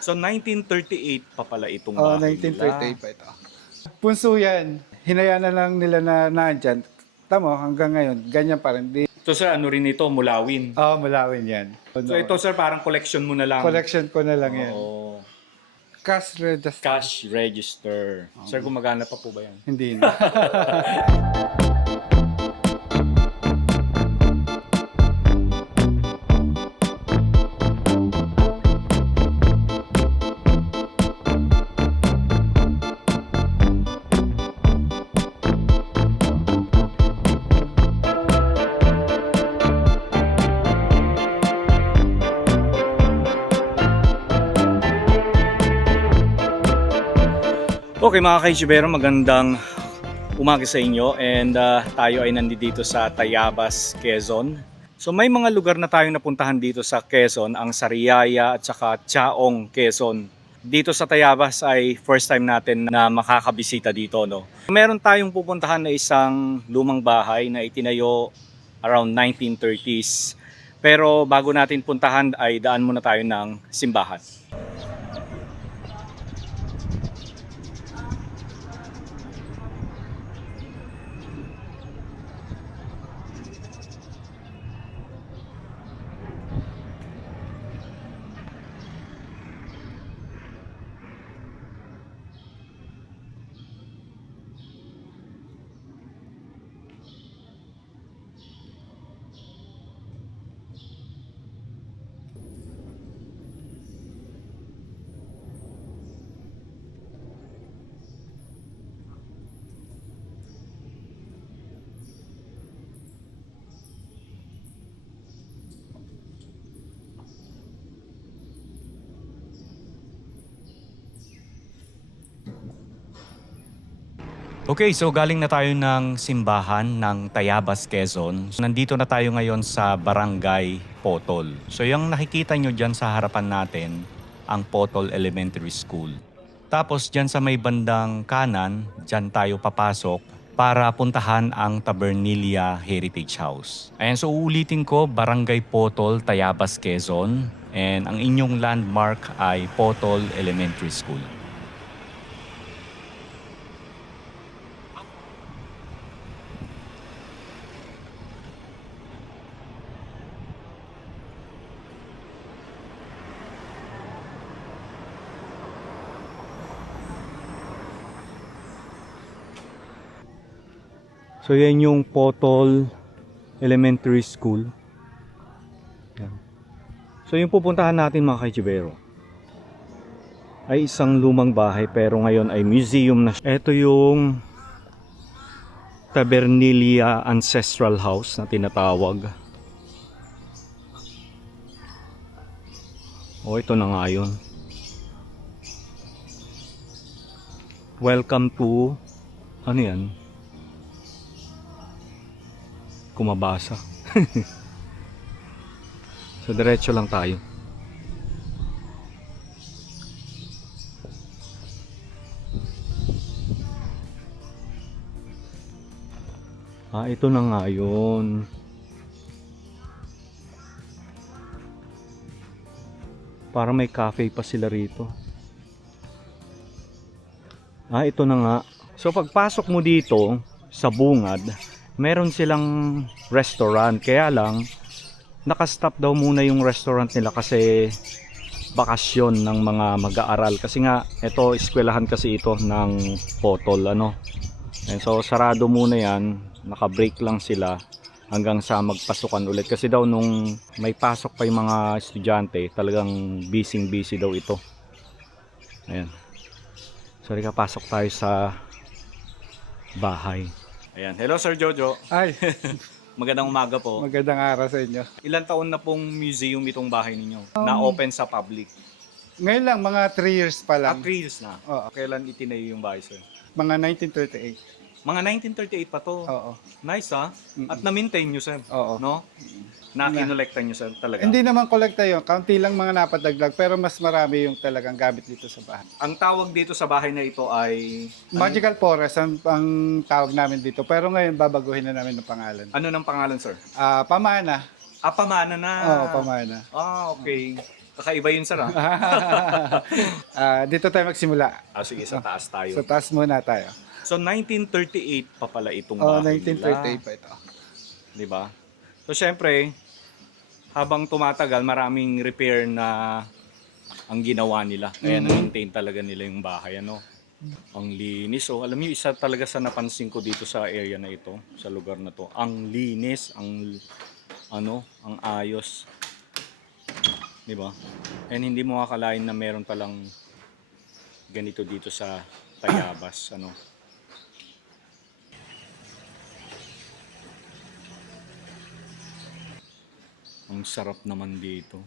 So 1938 pa pala itong Oh, bahay 1938 nila. pa ito. Punso yan. Hinayaan na lang nila na nandyan. Tamo, hanggang ngayon, ganyan pa rin. So sir, ano rin ito? Mulawin. Oh, Malawin yan. So ito sir, parang collection mo na lang. Collection ko na lang yan. Oo. Cash register. Cash register. Sir, gumagana pa po ba yan? Hindi na. Okay mga kaitsibero, magandang umaga sa inyo and tayo ay nandito sa Tayabas, Quezon. So may mga lugar na tayong napuntahan dito sa Quezon, ang Sariaya at saka Chaong, Quezon. Dito sa Tayabas ay first time natin na makakabisita dito, no. Meron tayong pupuntahan na isang lumang bahay na itinayo around 1930s. Pero bago natin puntahan ay daan muna tayo ng simbahan. Okay, so galing na tayo ng simbahan ng Tayabas, Quezon. So, nandito na tayo ngayon sa Barangay Potol. So yung nakikita nyo dyan sa harapan natin, ang Potol Elementary School. Tapos dyan sa may bandang kanan, dyan tayo papasok para puntahan ang Tabernilia Heritage House. Ayan, so uulitin ko, Barangay Potol, Tayabas, Quezon. And ang inyong landmark ay Potol Elementary School. So yan yung Potol Elementary School. Yan. So yung pupuntahan natin mga kaitsibero ay isang lumang bahay pero ngayon ay museum na siya. Ito yung Tabernilia Ancestral House na tinatawag. O ito na nga yun. Welcome to, ano yan? Kumabasa. So diretso lang tayo. Ito na nga yun. Para may cafe pa sila rito. Ito na nga. So pagpasok mo dito sa bungad, meron silang restaurant. Kaya lang, nakastop daw muna yung restaurant nila kasi bakasyon ng mga mag-aaral. Kasi nga, ito, eskwelahan kasi ito ng Potol, ano. And so, sarado muna yan. Naka-break lang sila hanggang sa magpasukan ulit. Kasi daw, nung may pasok pa yung mga estudyante, talagang busy daw ito. Ayan. So, pasok tayo sa bahay. Ayan. Hello Sir Jojo. Ay, Magandang umaga po. magandang araw sa inyo. Ilan taon na pong museum itong bahay ninyo? Na open sa public? Ngayon lang, mga 3 years pa lang. 3 years na. Oo. Kailan itinayo yung bahay, sir? Mga 1938. Mga 1938 pa to. Oo. Nice ha? At na-maintain nyo, sir? Oo. No? Na-kinolekta nyo, sir, talaga? Hindi naman kolekta yun. Kaunti lang mga napadagdag. Pero mas marami yung talagang gamit dito sa bahay. Ang tawag dito sa bahay na ito ay... Magical Forest ang tawag namin dito. Pero ngayon babaguhin na namin ng pangalan. Ano ng pangalan, sir? Pamana. Pamana na. Oo, Pamana. Okay. Kakaiba yun, sir, ha? Dito tayo magsimula. Sige, sa taas tayo. Sa taas muna tayo. So, 1938 pa pala itong Oh, bahay 1938 pa ito. nila. Di ba? So, syempre, habang tumatagal, maraming repair na ang ginawa nila. Kaya na-maintain talaga nila yung bahay, ano? Ang linis. So, alam niyo, isa talaga sa napansin ko dito sa area na ito, sa lugar na to. Ang linis, ang ayos. Di ba? And hindi mo akalain na meron palang ganito dito sa Tayabas, ano? Ang sarap naman dito.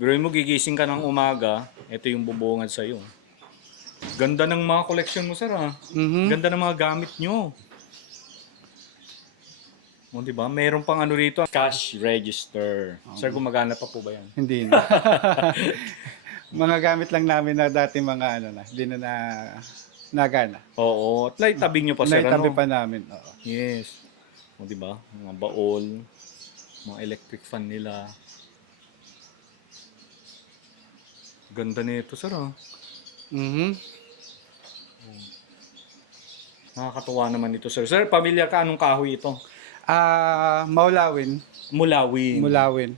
Pero mo gigising ka ng umaga, ito yung bubungad sa'yo. Ganda ng mga collection mo, sir, ha? Ganda ng mga gamit nyo. O, diba? Meron pang ano rito, cash register. Sir, gumagana pa po ba yan? Hindi na. Mga gamit lang namin na dati mga hindi na nagana. Oo. At tabi nyo pa, sir, Naitabi ano? pa namin. Oo. Yes. O, diba? Mga baol, mga electric fan nila. Ganda nito, sir, ha? Nakakatuwa naman ito, sir. Sir, pamilyar ka, anong kahoy ito? Maulawin. Mulawin. Mulawin.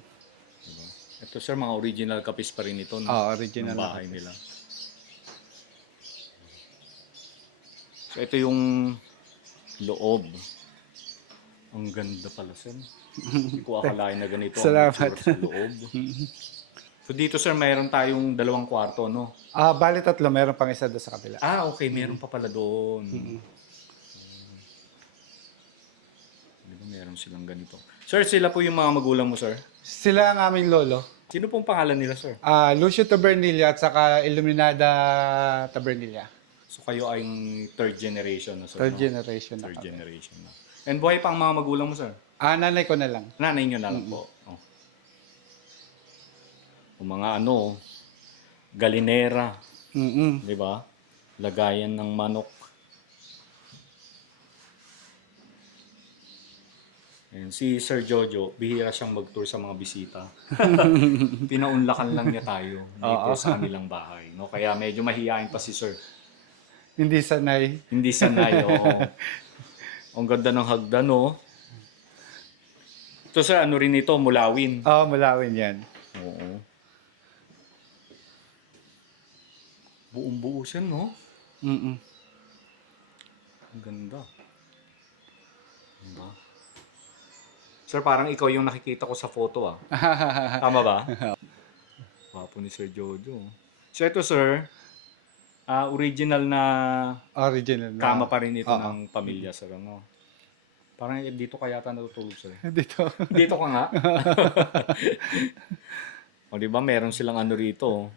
Ito, sir, mga original kapis pa rin ito, no? Original Ng na bahay kapis. nila. So, ito yung loob. Ang ganda pala, sir. Hindi ko akalain na ganito ang Salamat. itsura sa loob. So, dito, sir, mayroon tayong 2 kwarto, no? Bali 3, meron pang isa doon sa kabila. Okay. Meron pa pala doon. Di ba meron silang ganito? Sir, sila po yung mga magulang mo, sir? Sila ang aming lolo. Sino pong pangalan nila, sir? Lucio Tabernilla at saka Iluminada Tabernilla. So, kayo ay yung 3rd generation na, sir? Third no? generation na 3rd kami. generation na. And buhay pa ang mga magulang mo, sir? Nanay ko na lang. Nanay nyo na lang po. Oh. O mga galinera, di ba? Lagayan ng manok. Ayan, si Sir Jojo, bihira siyang mag-tour sa mga bisita. Pinaunlakan lang niya tayo dito sa kanilang bahay. No? Kaya medyo mahihain pa si Sir. Hindi sanay. Hindi sanay, oo. Ang ganda ng hagdan, no? Ito, sir, ano rin ito? Mulawin. Mulawin yan. Oo. Buong-buo siya, no? Ang ganda. Diba? Sir, parang ikaw yung nakikita ko sa photo, ah. Tama ba? Wapo ni Sir Jojo. So, ito, sir, original na Original na. kama pa rin ito ng pamilya, sir, ano? Parang dito ka yata natutulog, sir. Dito. Dito ka nga. O, di ba, meron silang ano rito.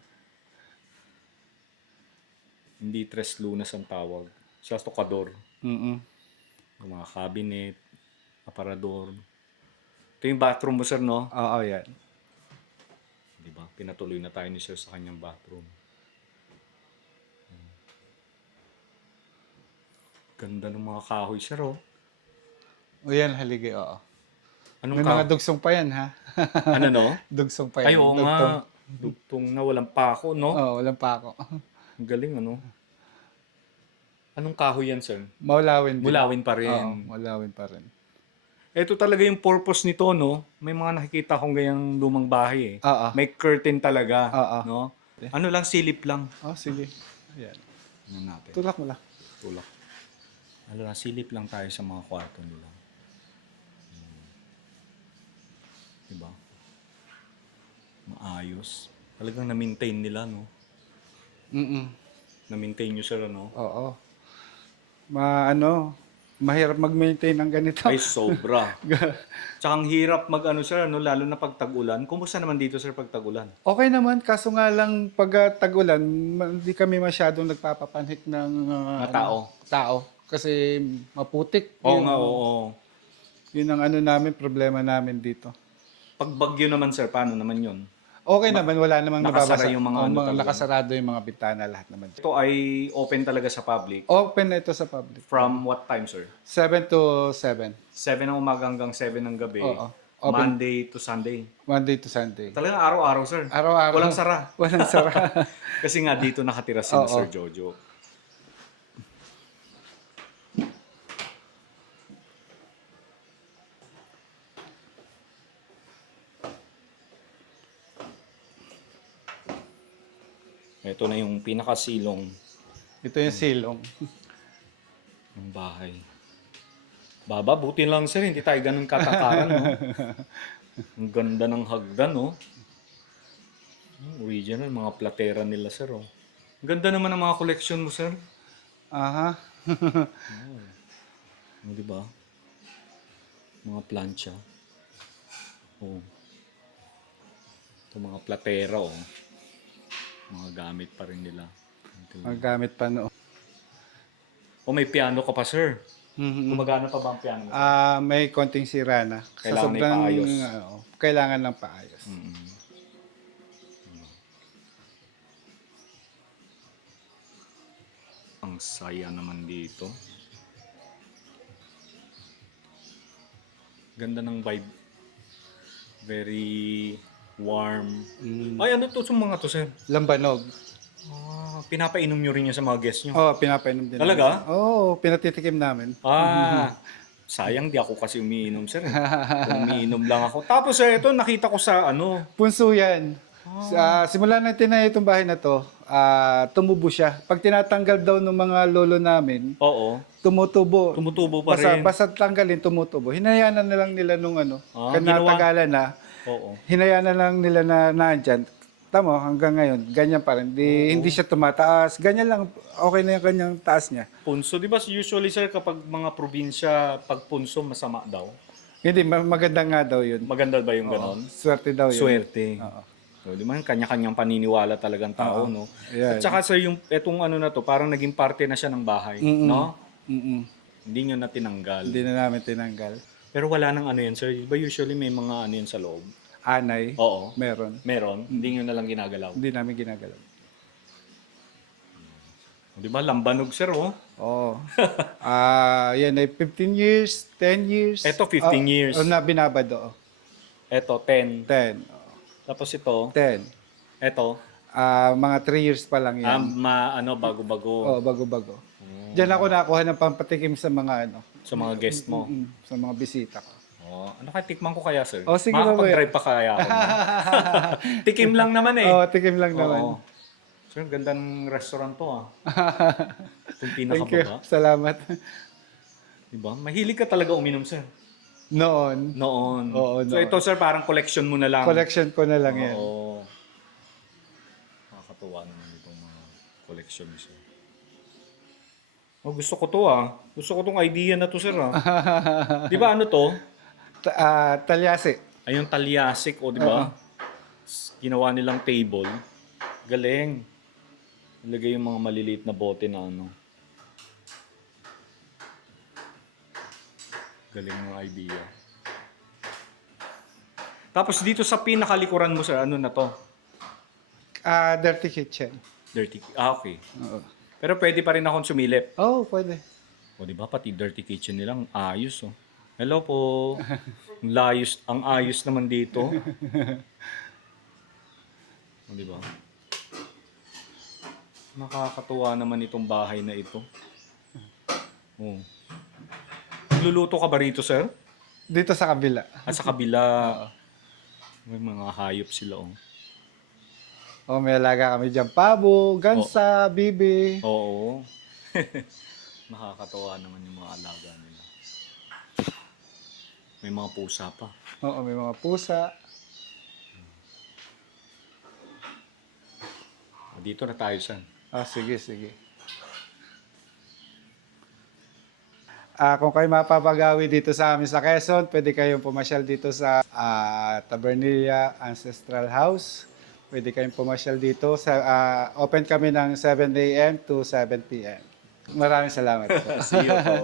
Hindi tres lunas ang tawag. Siya tokador. Yung mga cabinet, aparador. Ito yung bathroom mo, sir, no? Oo, yan. Di ba? Pinatuloy na tayo ni sir sa kanyang bathroom. Ganda ng mga kahoy, sir, oh. O yan, haligi, oo. Anong May mga dugsong pa yan, ha? Ano, no? Dugsong pa yan. Ay, oo Dugtong. nga. Dugtong na walang pako, no? Walang pa ako. Ang galing, ano? Anong kahoy yan, sir? Maulawin din. Mulawin pa rin. Maulawin pa rin. Ito talaga yung purpose nito, no? May mga nakikita akong ganyang lumang bahay, eh. Oo. May curtain talaga, Oo. no? Ano lang, silip lang. Sige. Ayan. Ano natin? Tulak mo lang. Tulak. Ano lang, silip lang tayo sa mga kwarto nila. Diba? Maayos. Talagang na-maintain nila, no? Na-maintain nyo sila, no? Oo. Mahirap mag-maintain ng ganito. Ay, sobra. Tsaka ang hirap mag-ano, sir, no? Lalo na pag tag-ulan. Kumusta naman dito, sir, pag tag-ulan? Okay naman, kaso nga lang pag tag-ulan, hindi kami masyadong nagpapapanhik ng Mga tao. tao. Kasi maputik. Oo nga, oo. Yun ang namin, problema namin dito. Pag bagyo naman, sir, paano naman yun? Okay naman, wala namang nakasara nababasa. yung mga ano talaga. Nakasarado yung mga bintana, lahat naman. Ito ay open talaga sa public. Open na ito sa public. From what time, sir? 7 to 7. 7 ng umaga hanggang 7 ng gabi. Oo. Open Monday to Sunday. Monday to Sunday. Talagang araw-araw, sir. Araw-araw. Walang sara. Walang sara. Kasi nga dito nakatira sila Oo. Sir Jojo. Ito na yung pinakasilong Ito yung silong. ng bahay. Baba, buti lang sir, hindi tayo ganun katakaran, no? Ang ganda ng hagdan, no? Original, mga platera nila, sir, oh. Ang ganda naman ng mga collection mo, sir. Aha. Oh, di ba? Mga plancha. Oh. Ito mga platera, oh. Mga gamit pa rin nila. Magamit pa noon. Oh, may piano ka pa, sir. Mhm. Gumagana pa ba ang piano mo? May konting sira na. Kailangan na ipaayos. Kailangan ng paayos. Mm-mm. Ang saya naman dito. Ganda ng vibe. Very warm. Ay, ano to sa mga to, sir? Lambanog. Pinapainom nyo rin yan sa mga guests nyo. Oh, pinapainom din. Talaga? Oo, pinatitikim namin. Sayang di ako kasi umiinom, sir. Kung umiinom lang ako. Tapos, sir, ito nakita ko sa ano. Punso yan. Simula na tinayo itong bahay na to, tumubo siya. Pag tinatanggal daw ng mga lolo namin, Oo. tumutubo. Tumutubo pa rin. Basta tanggalin, tumutubo. Hinayaan na lang nila nung ano, Ginawa. natagalan na. Oo. Hinayaan na lang nila na nandyan. Tama, hanggang ngayon, ganyan pa rin. Hindi siya tumataas. Ganyan lang, okay na yung kanyang taas niya. Punso, di ba usually, sir, kapag mga probinsya, pag punso, masama daw? Hindi, maganda nga daw yun. Maganda ba yung ganon? Swerte daw yun. Swerte. Oo. So, di ba, kanya-kanyang paniniwala talagang tao, no? Ayan. At saka, sir, yung etong ano na to, parang naging parte na siya ng bahay, no? Hindi nyo na tinanggal. Hindi na namin tinanggal. Pero wala nang ano yan, sir. Di ba usually may mga ano yan sa loob? Anay, Oo. meron. Meron. Hindi nyo na lang ginagalaw. Hindi namin ginagalaw. Di ba? Lambanog, sir, oh. Oo. Yan ay 15 years, 10 years. Eto, 15 years. Na binabad, oo. Eto, 10. 10. Tapos ito, 10. eto, Mga 3 years pa lang yan. bago-bago. Oo, bago-bago. Diyan ako nakuha ng pampatikim sa mga ano, Sa mga guest mo. sa mga bisita ko. Oh, ano kaya tikman ko kaya, sir? Oh, sige, Makakapag-drive pa kaya ako. Tikim lang naman eh. Oo, tikim lang Oo. naman. Sir, ganda ng restaurant to ah. Itong Thank you. pinakababa. Salamat. Diba? Mahilig ka talaga uminom, sir. Noon, Noon. Oo, So noon. ito, sir, parang collection mo na lang. collection ko na lang yan. Oo. Nakakatuwa naman itong mga collection, sir. Oh, gusto ko to ah. Gusto ko tong idea na to, sir ah. Di ba ano to? Talyasi. Ay, yung talyasik, o di ba? Ginawa nilang table. Galing. Ilagay yung mga maliliit na bote na ano. Galing ng idea. Tapos dito sa pinakalikuran mo, sir, ano na to? Dirty kitchen. Dirty. Okay. Oo. Pero pwede pa rin akong sumilip. Oh, pwede. O, di ba? Pati dirty kitchen nilang ayos, oh. Hello po. Ang ayos naman dito. O, di ba? Nakakatuwa naman itong bahay na ito. Oh. Nagluluto ka ba rito, sir? Dito sa kabila. At sa kabila, may mga hayop sila, oh. Oh, may alaga kami dyan. Pabo, gansa, bibi. Oo. Nakakatuwa naman yung mga alaga nila. May mga pusa pa. Oo, may mga pusa. Dito na tayo, sir. Sige, sige. Kung kayo mapapagawi dito sa amin sa Quezon, pwede kayong pumasyal dito sa Tabernilla Ancestral House. Pwede kayong pumasyal dito. Open kami ng 7 a.m. to 7 p.m. Maraming salamat po. See you po.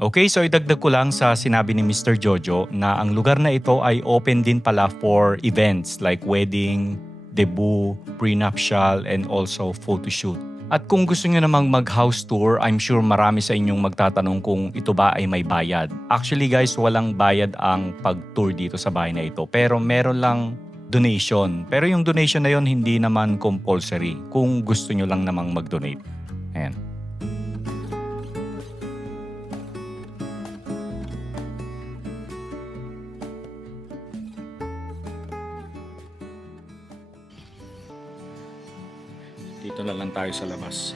Okay, so idagdag ko lang sa sinabi ni Mr. Jojo na ang lugar na ito ay open din pala for events like wedding, debut, prenuptial, and also photoshoot. At kung gusto nyo namang mag-house tour, I'm sure marami sa inyong magtatanong kung ito ba ay may bayad. Actually guys, walang bayad ang pag-tour dito sa bahay na ito. Pero meron lang donation. Pero yung donation na yon hindi naman compulsory kung gusto nyo lang namang mag-donate. Ayan. Dito na lang tayo sa labas.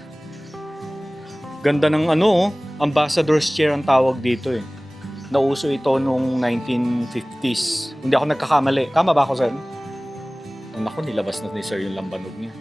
Ganda ng ambassador's chair ang tawag dito eh. Nauso ito noong 1950s. Hindi ako nagkakamali. Tama ba ako, Sir? Naku, nilabas na ni Sir yung lambanog niya.